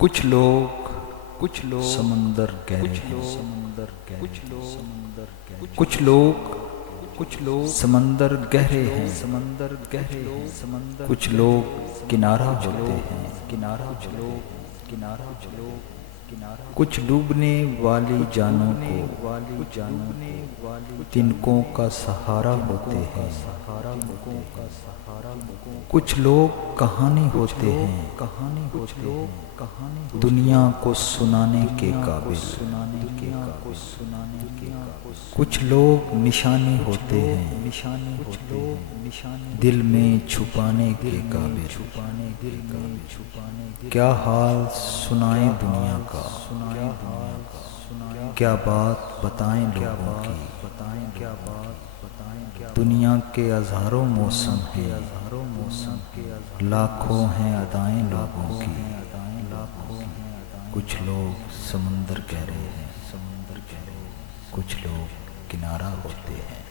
کچھ لوگ سمندر گہرے ہیں، کچھ لوگ سمندر گہرے ہیں، کچھ لوگ کنارہ ہوتے ہیں، کچھ ڈوبنے والی جانوں کو تنکوں کا سہارا ہوتے ہیں، کچھ لوگ کہانی ہوتے ہیں دنیا کو سنانے کے قابل، کچھ لوگ نشانی ہوتے ہیں دل میں چھپانے کے قابل۔ کیا حال سنائیں دنیا کا، کیا بات بتائیں لوگوں کی، دنیا کے ہزاروں موسم ہیں، لاکھوں ہیں ادائیں لوگوں کی۔ کچھ لوگ سمندر گہرے ہیں، کچھ لوگ کنارہ ہوتے ہیں۔